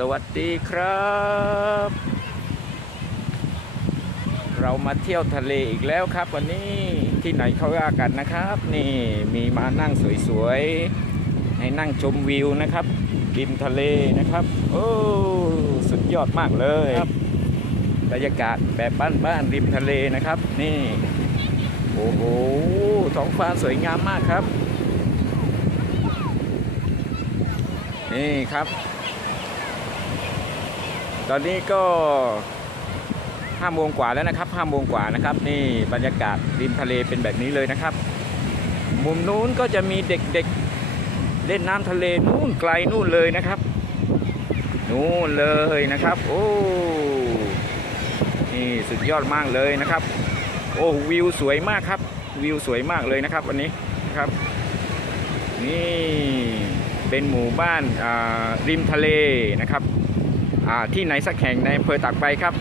สวัสดีครับ เรามาเที่ยวทะเลอีกแล้วครับ วันนี้ที่ไหนเขาว่ากันนะครับ นี่มีมานั่งสวยๆ ให้นั่งชมวิวนะครับริมทะเลนะครับ โอ้สุดยอดมากเลยบรรยากาศแบบบ้านๆริมทะเลนะครับ นี่โอ้โหท้องฟ้าสวยงามมากครับ นี่ครับ ตอนนี้ก็ห้าโมงกว่าแล้วนะครับห้าโมงกว่านะครับ นี่บรรยากาศริมทะเลเป็นแบบนี้เลยนะครับ มุมนู้นก็จะมีเด็กๆเล่นน้ำทะเลนู่นไกลนู่นเลยนะครับ นู่นเลยนะครับ โอ้นี่สุดยอดมากเลยนะครับ โอ้วิวสวยมากครับ วิวสวยมากเลยนะครับ วันนี้นะครับ นี่เป็นหมู่บ้านริมทะเลนะครับ ที่ไหนสักแห่งในอำเภอตากใบครับ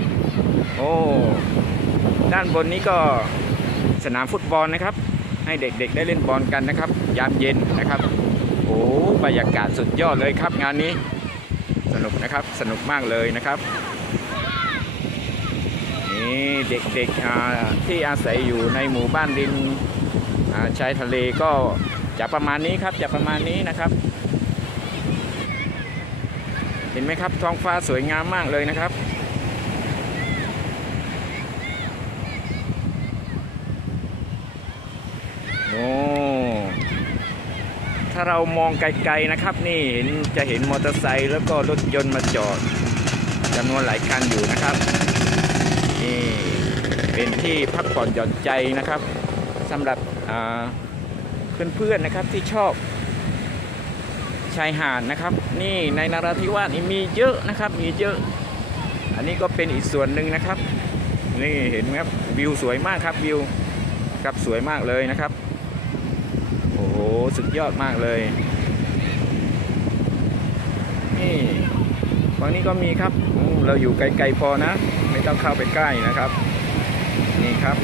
โอ้ด้านบนนี้ก็สนามฟุตบอลนะครับ ให้เด็กๆได้เล่นบอลกันนะครับ ยามเย็นนะครับโอ้บรรยากาศสุดยอดเลยครับ งานนี้สนุกนะครับสนุกมากเลยนะครับนี่เด็กๆที่อาศัยอยู่ในหมู่บ้านริมชายทะเลก็จะประมาณนี้ครับจะประมาณนี้นะครับ เห็นไหมครับ ท้องฟ้าสวยงามมากเลยนะครับ โอ้ถ้าเรามองไกลๆนะครับ นี่เห็นจะเห็นมอเตอร์ไซค์แล้วก็รถยนต์มาจอดจำนวนหลายคันอยู่นะครับนี่เป็นที่พักผ่อนหย่อนใจนะครับสำหรับเพื่อนๆนะครับที่ชอบ ชายหาดนะครับ นี่ในนราธิวาสมีเยอะนะครับ มีเยอะ อันนี้ก็เป็นอีกส่วนหนึ่งนะครับ นี่เห็นไหมครับวิวสวยมากครับวิวครับสวยมากเลยนะครับ โอ้โหสุดยอดมากเลย นี่ฝั่งนี้ก็มีครับ เราอยู่ไกลๆพอนะ ไม่ต้องเข้าไปใกล้นะครับ นี่ครับ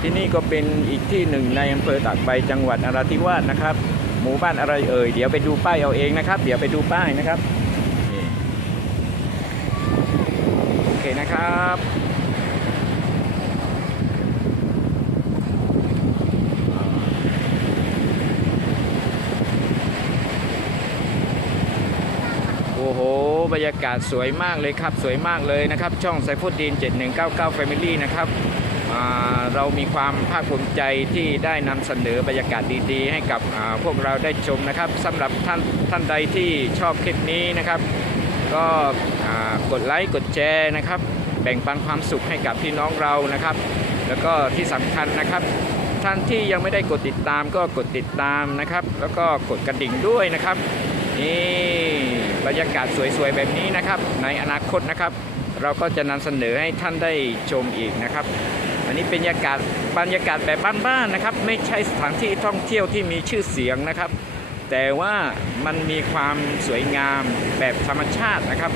ที่นี่ก็เป็นอีกที่หนึ่งในอำเภอตากใบจังหวัดนราธิวาสนะครับ หมู่บ้านอะไรเอ่ยเดี๋ยวไปดูป้ายเอาเองนะครับ เดี๋ยวไปดูป้ายนะครับโอเคนะครับโอ้โห บรรยากาศสวยมากเลยครับ สวยมากเลยนะครับ ช่องไซฟุตดีน 7199 Family นะครับ เรามีความภาคภูมิใจที่ได้นำเสนอบรรยากาศดีๆ ให้กับพวกเราได้ชมนะครับสำหรับท่านท่านใดที่ชอบคลิปนี้นะครับ ก็กดไลค์กดแชร์นะครับ แบ่งปันความสุขให้กับพี่น้องเรานะครับ แล้วก็ที่สำคัญนะครับท่านที่ยังไม่ได้กดติดตามก็กดติดตามนะครับ แล้วก็กดกระดิ่งด้วยนะครับนี่บรรยากาศสวยๆแบบนี้นะครับ ในอนาคตนะครับ เราก็จะนำเสนอให้ท่านได้ชมอีกนะครับ อันนี้เป็นบรรยากาศบรรยากาศแบบบ้านๆนะครับ ไม่ใช่สถานที่ท่องเที่ยวที่มีชื่อเสียงนะครับ แต่ว่ามันมีความสวยงามแบบธรรมชาตินะครับ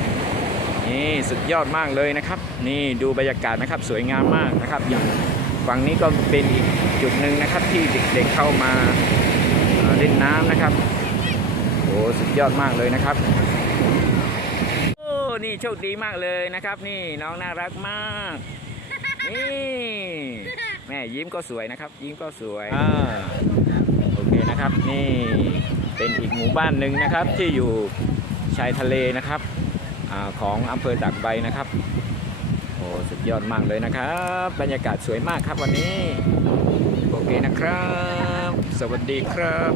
นี่สุดยอดมากเลยนะครับ นี่ดูบรรยากาศนะครับสวยงามมากนะครับ อย่างฝั่งนี้ก็เป็นอีกจุดหนึ่งนะครับ ที่เด็กๆเข้ามาเอ่อเล่นน้ำนะครับโอ้สุดยอดมากเลยนะครับโอ้นี่โชคดีมากเลยนะครับ นี่น้องน่ารักมาก นี่แม่ยิ้มก็สวยนะครับ ยิ้มก็สวยอ่าโอเคนะครับ นี่เป็นอีกหมู่บ้านหนึ่งนะครับ ที่อยู่ชายทะเลนะครับอาของอำเภอตากใบนะครับโอ้สุดยอดมากเลยนะครับ บรรยากาศสวยมากครับวันนี้ โอเคนะครับ สวัสดีครับ